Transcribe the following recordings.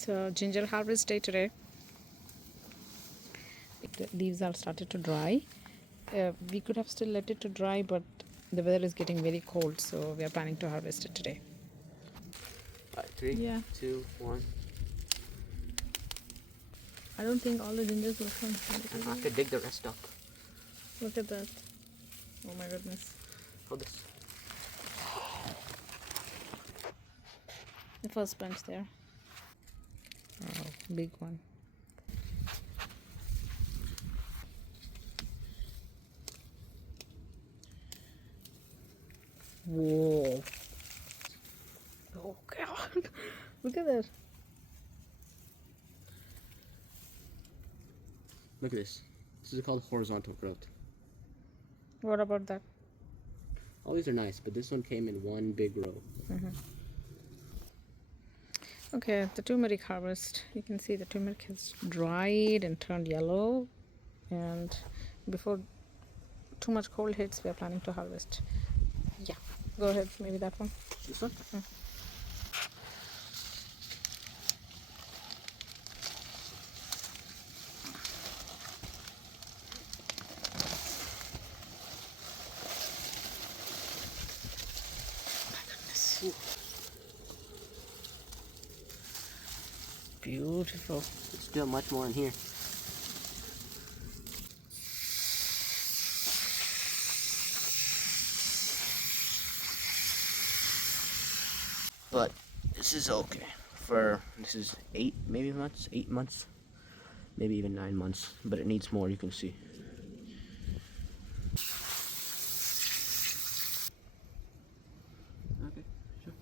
So ginger harvest day today. The leaves are started to dry. We could have still let it to dry, but the weather is getting very cold, so we are planning to harvest it today. Three, Yeah. 2, 1. I don't think all the gingers will come. I have to dig the rest up. Look at that. Oh my goodness. Hold this. The first bunch there. Oh, big one. Whoa. Oh God. Look at that. Look at this. This is called horizontal growth. What about that? All these are nice, but this one came in one big row. Okay, the turmeric harvest. You can see the turmeric has dried and turned yellow, and before too much cold hits, we are planning to harvest. Yeah, go ahead. Maybe that one. This one? My goodness. Beautiful. There's still much more in here. But this is okay. This is 8 months, 8 months, maybe even 9 months. But it needs more, you can see. Okay, sure.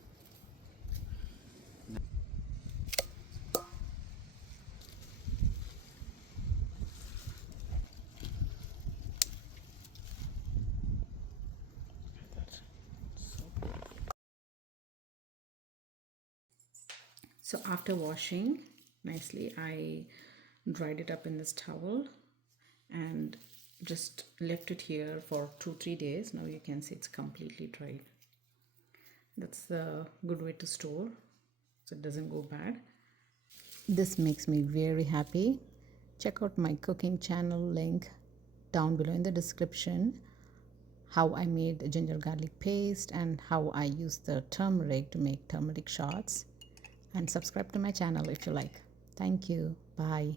So after washing nicely, I dried it up in this towel and just left it here for 2-3 days. Now you can see it's completely dried. That's the good way to store so it doesn't go bad. This makes me very happy. Check out my cooking channel link down below in the description, how I made the ginger garlic paste and how I use the turmeric to make turmeric shots. And subscribe to my channel if you like. Thank you. Bye.